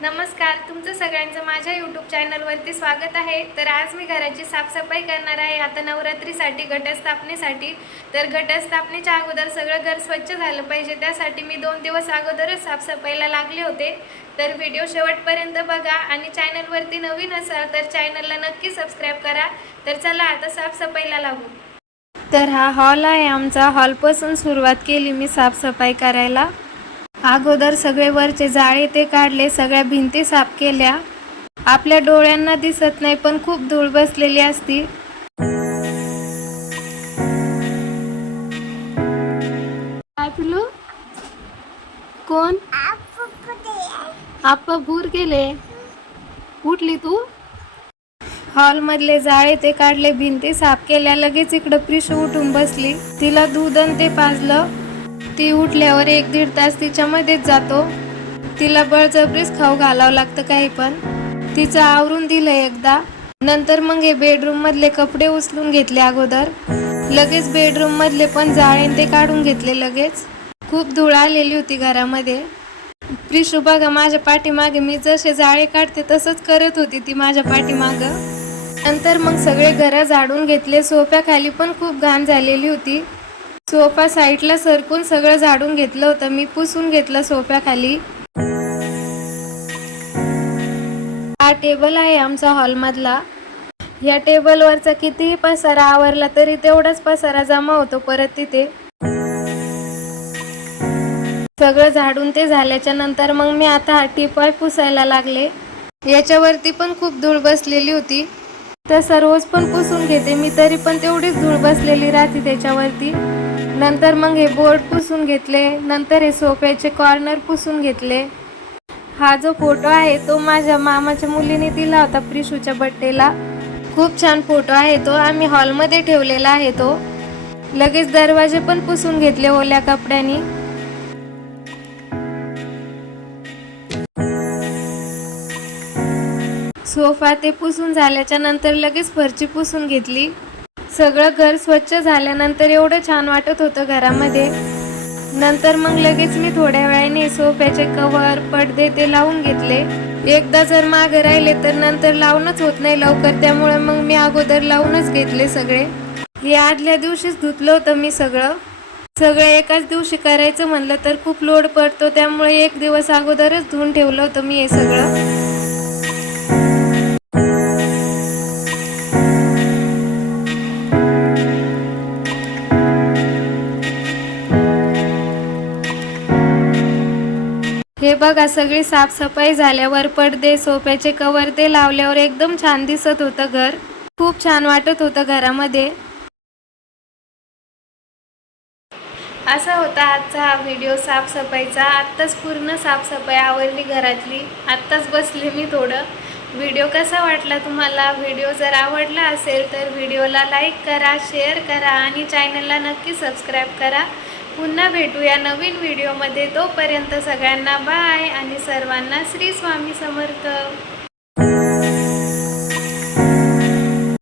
नमस्कार तुमचं सगळ्यांचं माझ्या यूट्यूब चॅनलवरती स्वागत आहे. तर आज मी घराची साफसफाई करणार आहे. आता नवरात्रीसाठी घटस्थापनेसाठी. तर घटस्थापनेच्या अगोदर सगळं घर स्वच्छ झालं पाहिजे. त्यासाठी मी दोन दिवस अगोदरच साफसफाईला लागले होते. तर व्हिडिओ शेवटपर्यंत बघा आणि चॅनलवरती नवीन असाल तर चॅनलला नक्की सबस्क्राईब करा. तर चला आता साफसफाईला लागू. तर हा हॉल आहे. आमचा हॉलपासून सुरुवात केली मी साफसफाई करायला. अगोदर सगळे वरचे जाळे ते काढले सगळ्या भिंती साफ केल्या. आपल्या डोळ्यांना दिसत नाही पण खूप धूळ बसलेली असती. पिलू कोण? आप भूर गेले. उठली तू? हॉलमधले जाळे ते काढले भिंती साफ केल्या लगेच इकडं प्रिश उठून बसली. तिला दूध आणि ते पाजलं. ती उठल्यावर एक दीड तास तिच्यामध्येच जातो. तिला बळजबरीच खाऊ घालावं लागतं काही पण. तिचं आवरून दिलं एकदा. नंतर मग हे बेडरूम मधले कपडे उचलून घेतले अगोदर. लगेच बेडरूम मधले पण जाळे ते काढून घेतले लगेच. खूप धूळ आलेली होती घरामध्ये. प्रिशू बघा माझ्या पाठीमागे मी जसे जाळे काढते तसंच करत होती ती माझ्या पाठीमागं. नंतर मग सगळे घर झाडून घेतले. सोप्याखाली पण खूप घाण झालेली होती. सोफा साईडला सरकून सगळं झाडून घेतलं होतं. मी पुसून घेतलं सोफ्याखाली. हा टेबल आहे आमचा हॉलमधला. या टेबलवरचा कितीही पसारा आवरला तरी तेवढाच पसारा जमा होतो परत तिथे. सगळं झाडून ते झाल्याच्यानंतर मग मी आता हा टिपॉय पुसायला लागले. याच्यावरती पण खूप धूळ बसलेली होती. तसं रोज पण पुसून घेते. मी तरी पण तेवढीच धूळ बसलेली राहते त्याच्यावरती. नंतर मग हे बोर्ड पुसून घेतले. नंतर हे सोफ्याचे कॉर्नर पुसून घेतले. हा जो फोटो आहे तो माझ्या मामाच्या मुलीने दिला होता प्रिशूच्या बड्डेला खूप छान फोटो आहे तो. आम्ही हॉलमध्ये ठेवलेला आहे तो. लगेच दरवाजे पण पुसून घेतले ओल्या कपड्यांनी. सोफा ते पुसून झाल्याच्यानंतर लगेच फरची पुसून घेतली. सगळं घर स्वच्छ झाल्यानंतर एवढं छान वाटत होतं घरामध्ये. नंतर मग लगेच मी थोड्या वेळाने सोफ्याचे कवर पडदे ते लावून घेतले. एकदा जर मागे राहिले तर नंतर लावूनच होत नाही लवकर त्यामुळे मग मी अगोदर लावूनच घेतले सगळे. हे आदल्या दिवशीच धुतलं होतं मी सगळं. सगळं एकाच दिवशी करायचं म्हणलं तर खूप लोड पडतो त्यामुळे एक दिवस अगोदरच धुवून ठेवलं होतं मी हे सगळं. हे बघा सगळी साफसफाई झाल्यावर पडदे सोफ्याचे कवर ते लावल्यावर एकदम छान दिसत होतं घर. खूप छान वाटत होतं घरामध्ये. असा होता आजचा हा व्हिडिओ साफसफाईचा. आत्ताच पूर्ण साफसफाई आवरली घरातली. आत्ताच बसले मी थोडं. व्हिडिओ कसा वाटला तुम्हाला? व्हिडिओ जर आवडला असेल तर व्हिडिओला लाईक करा शेअर करा आणि चॅनलला नक्की सबस्क्राईब करा. पुन्हा भेटूया नवीन व्हिडिओमध्ये तोपर्यंत सगळ्यांना बाय आणि सर्वांना श्री स्वामी समर्थ.